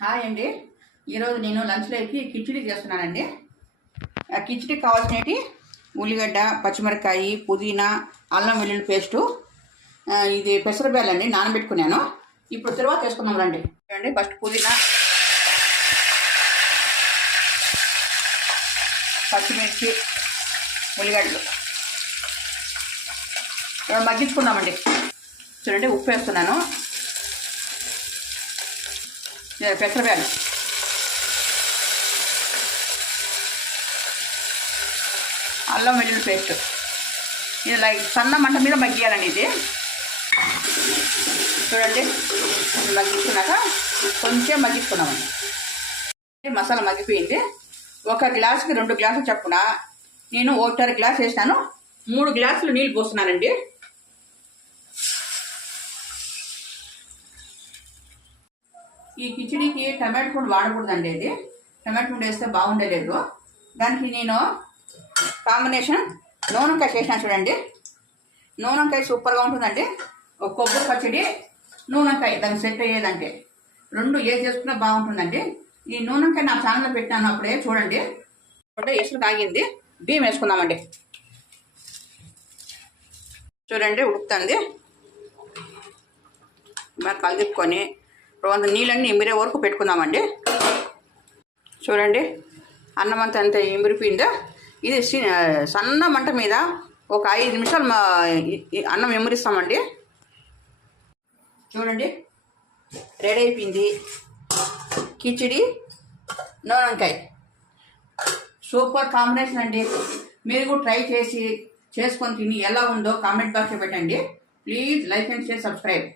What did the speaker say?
Hi అండి. ఈరోజు నేను లంచ్లోకి కిచిడి చేస్తున్నానండి. ఆ కిచిడికి కావాల్సినవి ఉల్లిగడ్డ, పచ్చిమిరకాయ, పుదీనా, అల్లం వెల్లుల్లి పేస్టు, ఇది పెసరబేళ్ళండి నానబెట్టుకున్నాను. ఇప్పుడు తర్వాత వేసుకుందాం రండి. ఫస్ట్ పుదీనా, పచ్చిమిర్చి, ఉల్లిగడ్డలు మగ్గించుకుందామండి. చూడండి, ఉప్పు వేస్తున్నాను. పెసరబేళ్ళు, అల్లం వెల్లుల్లి పేస్ట్. ఇది లైక్ సన్న మంట మీద మగ్గియాలండి. ఇది చూడండి, మగ్గించుకున్నాక కొంచెం మగ్గించుకున్నామండి. మసాలా మగ్గిపోయింది. 1 గ్లాసుకి 2 గ్లాసులు చప్పున నేను 1.5 గ్లాస్ వేసినాను. 3 గ్లాసులు నీళ్ళు పోస్తున్నానండి. ఈ కిచిడికి టమాటో పండు వాడకూడదండి. ఇది టమాటో పండు వేస్తే బాగుండలేదు. దానికి నేను కాంబినేషన్ నూనెంకాయ చేసినాను. చూడండి, నూనెంకాయ సూపర్గా ఉంటుందండి. ఒక కొబ్బరి పచ్చడి, నూనెంకాయ దానికి సెట్ అయ్యేదంటే 2 ఏ చేసుకున్నా బాగుంటుందండి. ఈ నూనెంకాయ నా ఛానల్లో పెట్టాను, అప్పుడే చూడండి. ఎసురు కాగింది. బియ్యం వేసుకుందామండి. చూడండి, ఉడుకుతుంది. మరి కలిదిప్పుకొని నీళ్ళన్నీ ఇమిరే వరకు పెట్టుకుందామండి. చూడండి, అన్నం అంతా ఎంత ఇమిరిపోయిందో. ఇది సన్న మంట మీద ఒక 5 నిమిషాలు అన్నం ఎమిరిస్తామండి. చూడండి, రెడీ అయిపోయింది కిచిడి నూనెంకాయ. సూపర్ కాంబినేషన్ అండి. మీరు కూడా ట్రై చేసుకొని తిని ఎలా ఉందో కామెంట్ బాక్స్లో పెట్టండి. Please like and share, subscribe.